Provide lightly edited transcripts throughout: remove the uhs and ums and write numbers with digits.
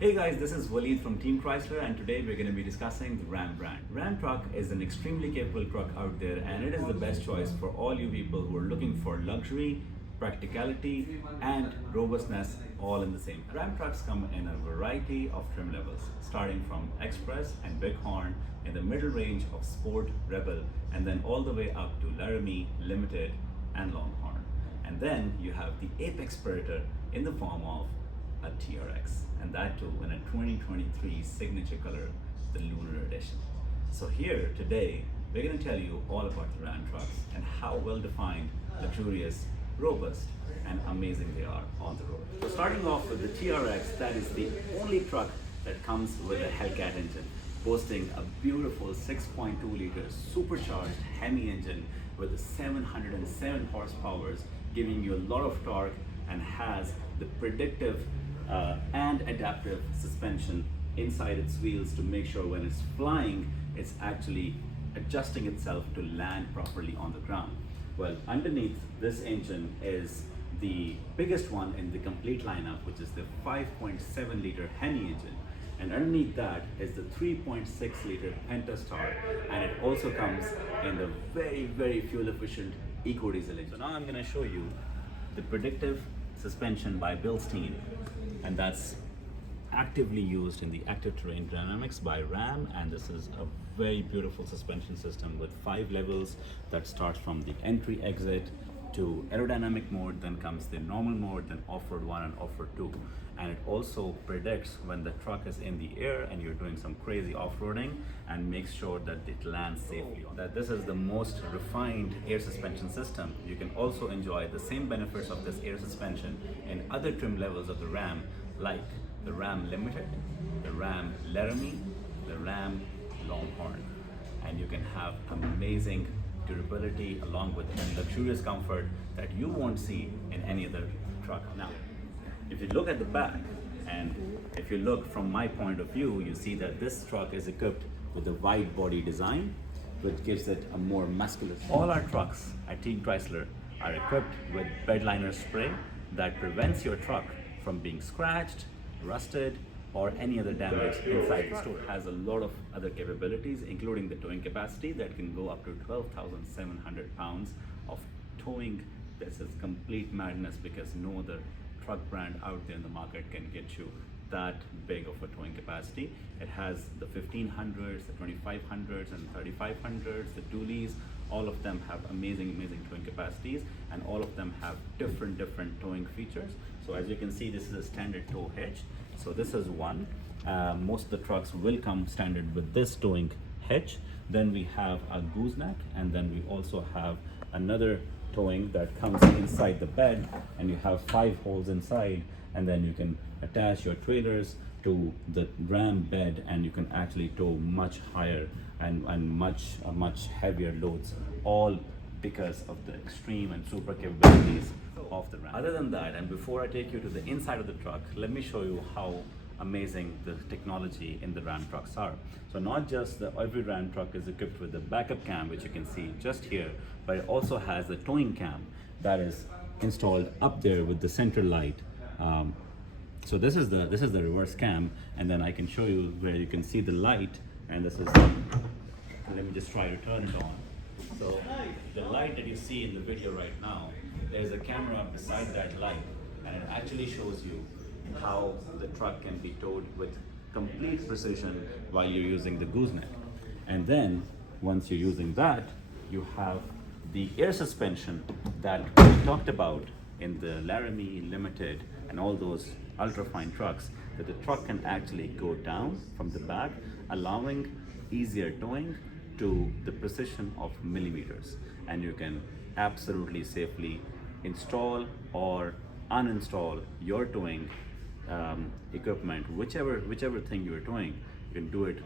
Hey guys, this is Waleed from Team Chrysler, and today we're going to be discussing the Ram brand. Ram truck is an extremely capable truck out there, and it is the best choice for all you people who are looking for luxury, practicality, and robustness all in the same. Ram trucks come in a variety of trim levels, starting from Express and Bighorn, in the middle range of Sport, Rebel, and then all the way up to Laramie, Limited, and Longhorn. And then you have the apex predator in the form of a TRX, and that too in a 2023 signature color, the Lunar Edition. So here today, we're going to tell you all about the Ram trucks and how well defined, luxurious, robust, and amazing they are on the road. So starting off with the TRX, that is the only truck that comes with a Hellcat engine, boasting a beautiful 6.2 liter supercharged Hemi engine with 707 horsepower, giving you a lot of torque, and has the predictive and adaptive suspension inside its wheels to make sure when it's flying, it's actually adjusting itself to land properly on the ground. Well, underneath this engine is the biggest one in the complete lineup, which is the 5.7 liter Hemi engine. And underneath that is the 3.6 liter Pentastar, and it also comes in the very fuel efficient Eco Diesel engine. So now I'm going to show you the predictive suspension by Bilstein, and that's actively used in the active terrain dynamics by Ram, and this is a very beautiful suspension system with 5 levels that starts from the entry exit to aerodynamic mode, then comes the normal mode, then off-road 1 and off-road 2, and it also predicts when the truck is in the air and you're doing some crazy off-roading, and makes sure that it lands safely. That this is the most refined air suspension system. You can also enjoy the same benefits of this air suspension in other trim levels of the Ram, like the Ram Limited, the Ram Laramie, the Ram Longhorn, and you can have amazing durability along with the luxurious comfort that you won't see in any other truck. Now, if you look at the back, and if you look from my point of view, you see that this truck is equipped with a wide body design, which gives it a more muscular. All our trucks at Team Chrysler are equipped with bedliner spray that prevents your truck from being scratched, rusted, or any other damage inside the store. It has a lot of other capabilities, including the towing capacity that can go up to 12,700 pounds of towing. This is complete madness because no other truck brand out there in the market can get you that big of a towing capacity. It has the 1500s, the 2500s, and 3500s, the dualies. All of them have amazing towing capacities, and all of them have different towing features. So as you can see, this is a standard tow hitch. So this is one. Most of the trucks will come standard with this towing hitch. Then we have a gooseneck, and then we also have another towing that comes inside the bed, and you have 5 holes inside, and then you can attach your trailers to the Ram bed, and you can actually tow much higher and much heavier loads, all because of the extreme and super capabilities of the Ram. Other than that, and before I take you to the inside of the truck, let me show you how amazing the technology in the Ram trucks are. So not just every Ram truck is equipped with the backup cam, which you can see just here, but it also has the towing cam that is installed up there with the center light. So this is the reverse cam, and then I can show you where you can see the light, and this is, let me just try to turn it on. So the light that you see in the video right now, there's a camera beside that light, and it actually shows you how the truck can be towed with complete precision while you're using the gooseneck. And then once you're using that, you have the air suspension that we talked about in the Laramie Limited and all those ultra-fine trucks, that the truck can actually go down from the back, allowing easier towing to the precision of millimeters, and you can absolutely safely install or uninstall your towing equipment, whichever thing you're towing. You can do it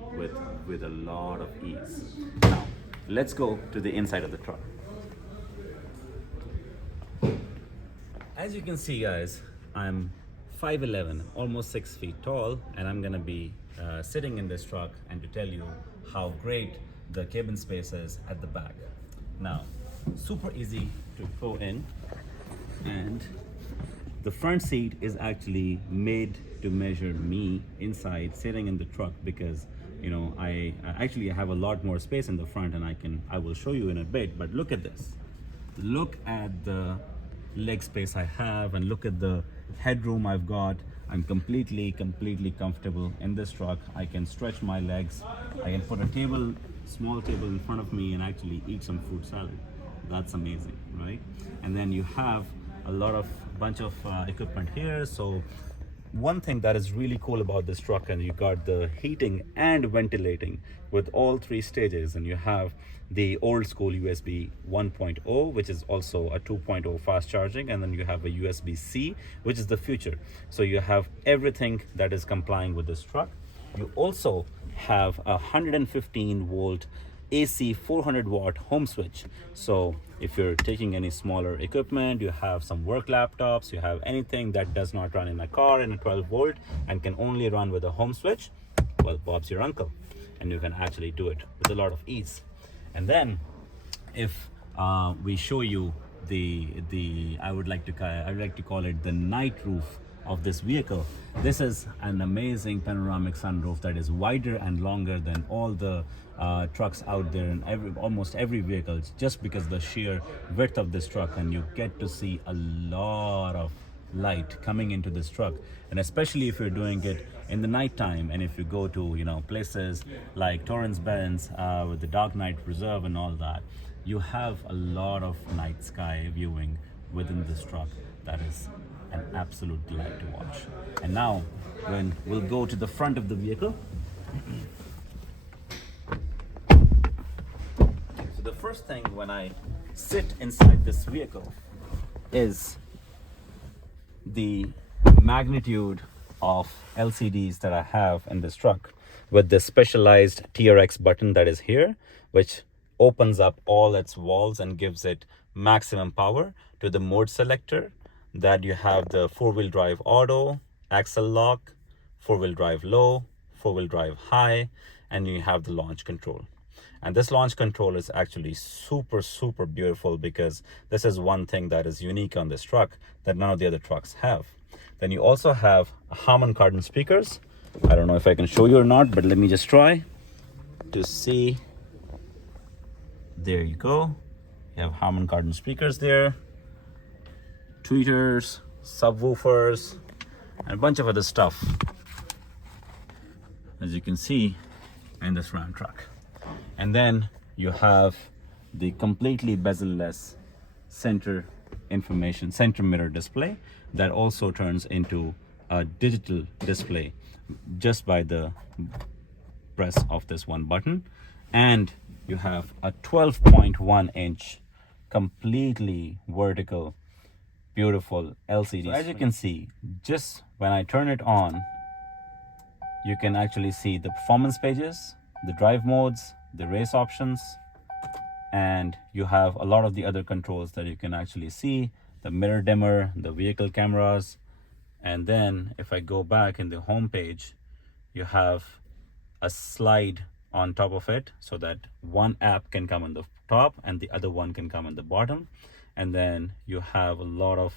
with a lot of ease. Now let's go to the inside of the truck. As you can see, guys, I'm 5'11", almost 6 feet tall, and I'm gonna be sitting in this truck and to tell you how great the cabin space is at the back. Now, super easy to go in, and the front seat is actually made to measure me inside sitting in the truck, because I actually have a lot more space in the front, and I will show you in a bit. But look at this. Look at the leg space I have, and look at the headroom I've got. I'm completely comfortable in this truck. I can stretch my legs. I can put a small table in front of me and actually eat some fruit salad. That's amazing, right? And then you have a bunch of equipment here. So one thing that is really cool about this truck, and you got the heating and ventilating with all three stages, and you have the old school USB 1.0, which is also a 2.0 fast charging, and then you have a USB-C, which is the future. So you have everything that is complying with this truck. You also have a 115 volt AC 400 watt home switch. So if you're taking any smaller equipment, you have some work laptops, you have anything that does not run in a car in a 12 volt and can only run with a home switch, well, Bob's your uncle, and you can actually do it with a lot of ease. And then if we show you the I would like to call it the night roof of this vehicle. This is an amazing panoramic sunroof that is wider and longer than all the trucks out there in almost every vehicle, just because the sheer width of this truck, and you get to see a lot of light coming into this truck. And especially if you're doing it in the night time, and if you go to places like Torrance Bends with the Dark Knight Reserve and all that, you have a lot of night sky viewing within this truck. That is an absolute delight to watch. And now when we'll go to the front of the vehicle. So the first thing when I sit inside this vehicle is the magnitude of LCDs that I have in this truck, with the specialized TRX button that is here, which opens up all its walls and gives it maximum power, to the mode selector, that you have the 4-wheel drive auto, axle lock, 4-wheel drive low, 4-wheel drive high, and you have the launch control. And this launch control is actually super beautiful, because this is one thing that is unique on this truck that none of the other trucks have. Then you also have Harman Kardon speakers. I don't know if I can show you or not, but let me just try to see. There you go. You have Harman Kardon speakers there, tweeters, subwoofers, and a bunch of other stuff, as you can see in this Ram truck. And then you have the completely bezel-less center mirror display that also turns into a digital display just by the press of this one button. And you have a 12.1 inch completely vertical beautiful LCD. So as you can see, just when I turn it on, you can actually see the performance pages, the drive modes, the race options, and you have a lot of the other controls that you can actually see, the mirror dimmer, the vehicle cameras. And then if I go back in the home page, you have a slide on top of it, so that one app can come on the top and the other one can come on the bottom. And then you have a lot of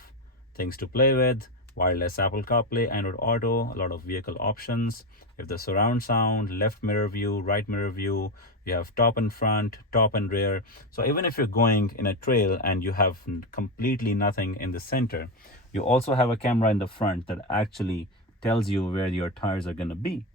things to play with: wireless Apple CarPlay, Android Auto, a lot of vehicle options. You have the surround sound, left mirror view, right mirror view. You have top and front, top and rear. So even if you're going in a trail and you have completely nothing in the center, you also have a camera in the front that actually tells you where your tires are going to be.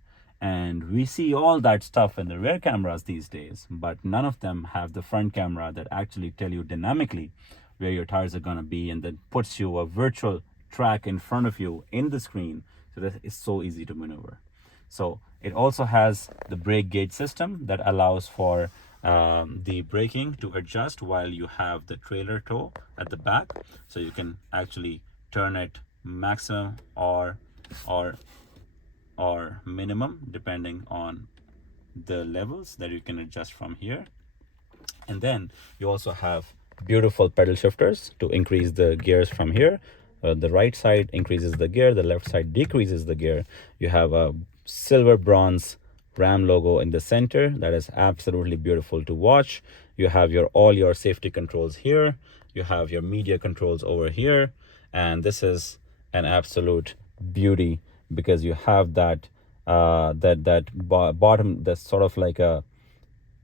And we see all that stuff in the rear cameras these days, but none of them have the front camera that actually tell you dynamically where your tires are going to be, and then puts you a virtual track in front of you in the screen, so that it's so easy to maneuver. So it also has the brake gauge system that allows for the braking to adjust while you have the trailer tow at the back. So you can actually turn it maximum or minimum depending on the levels that you can adjust from here. And then you also have beautiful pedal shifters to increase the gears from here. The right side increases the gear, the left side decreases the gear. You have a silver bronze Ram logo in the center that is absolutely beautiful to watch. You have all your safety controls here. You have your media controls over here, and this is an absolute beauty because you have that bottom, that's sort of like a,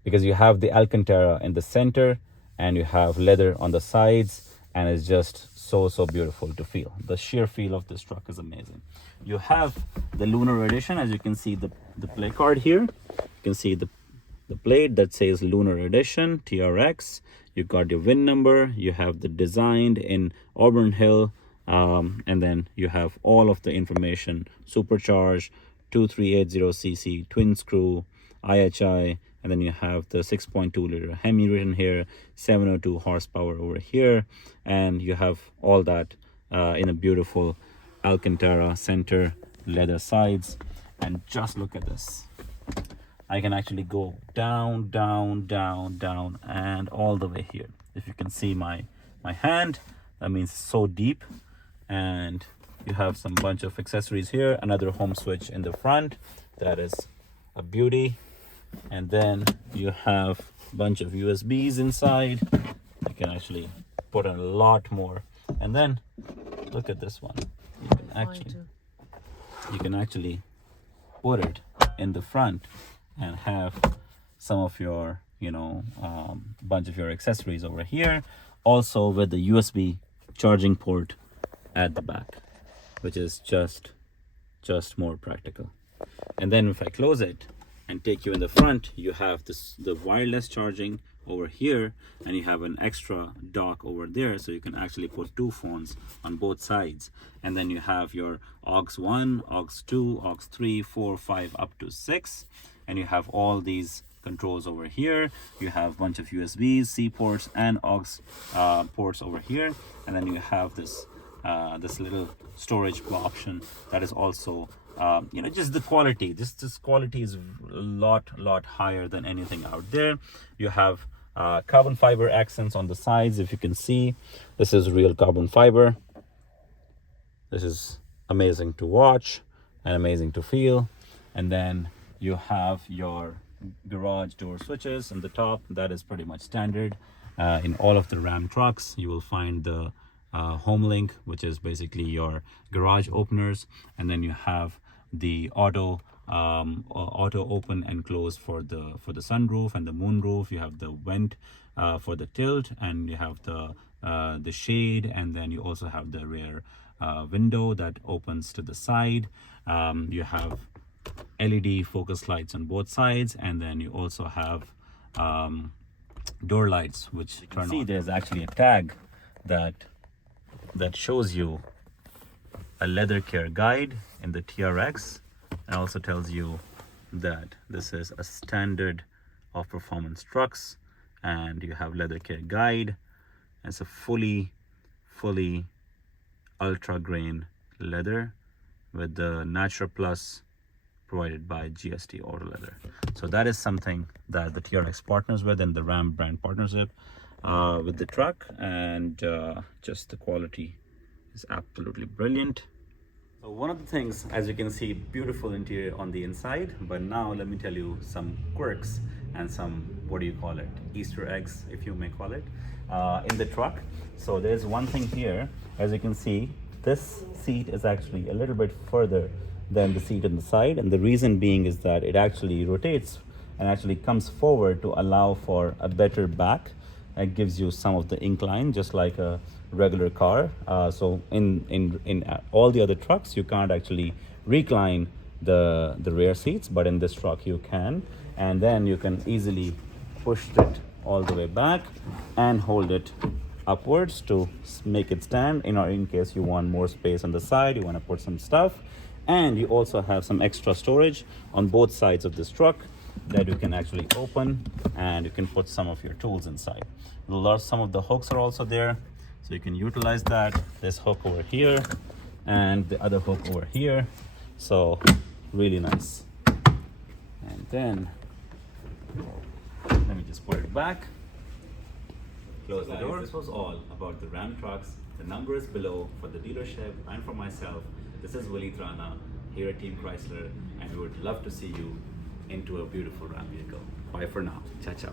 because you have the Alcantara in the center and you have leather on the sides, and it's just so beautiful to feel. The sheer feel of this truck is amazing. You have the Lunar Edition, as you can see the play card here. You can see the plate that says Lunar Edition TRX. You got your VIN number, you have the designed in Auburn Hill, and then you have all of the information: supercharged 2380cc twin screw IHI, and then you have the 6.2 liter Hemi written here, 702 horsepower over here, and you have all that in a beautiful Alcantara center, leather sides. And just look at this. I can actually go down, and all the way here. If you can see my hand, that means so deep. And you have some bunch of accessories here, another home switch in the front, that is a beauty. And then you have a bunch of USBs inside. You can actually put in a lot more. And then look at this one. You can actually put it in the front and have some of your, bunch of your accessories over here, also with the USB charging port at the back, which is just more practical. And then if I close it and take you in the front, you have the wireless charging over here, and you have an extra dock over there, so you can actually put two phones on both sides. And then you have your aux 1, aux 2, aux 3, 4, 5 up to 6, and you have all these controls over here. You have a bunch of USBs, C ports, and aux ports over here. And then you have this little storage option that is also just the quality. This quality is a lot higher than anything out there. You have carbon fiber accents on the sides. If you can see, this is real carbon fiber. This is amazing to watch and amazing to feel. And then you have your garage door switches on the top. That is pretty much standard in all of the Ram trucks. You will find the home link, which is basically your garage openers, and then you have the auto open and close for the sunroof and the moonroof. You have the vent for the tilt, and you have the shade, and then you also have the rear window that opens to the side. You have LED focus lights on both sides, and then you also have door lights which turn on. See, there's actually a tag that shows you a leather care guide in the TRX, and also tells you that this is a standard of performance trucks, and you have leather care guide. It's a fully ultra grain leather with the Natura Plus provided by GST Auto Leather. So that is something that the TRX partners with, and the Ram brand partnership with the truck, and just the quality is absolutely brilliant. So one of the things, as you can see, beautiful interior on the inside, but now let me tell you some quirks and some, what do you call it, Easter eggs, if you may call it, in the truck. So there's one thing here, as you can see, this seat is actually a little bit further than the seat on the side, and the reason being is that it actually rotates and actually comes forward to allow for a better back. It gives you some of the incline, just like a regular car. So in all the other trucks, you can't actually recline the rear seats, but in this truck you can. And then you can easily push it all the way back and hold it upwards to make it stand, in case you want more space on the side, you want to put some stuff. And you also have some extra storage on both sides of this truck that you can actually open, and you can put some of your tools inside. Some of the hooks are also there, so you can utilize that. This hook over here and the other hook over here, so really nice. And then let me just put it back, close the door. This was all about the Ram trucks. The number is below for the dealership and for myself. This is Willy Trana here at Team Chrysler, and we would love to see you into a beautiful Ram vehicle. Bye for now. Ciao, ciao.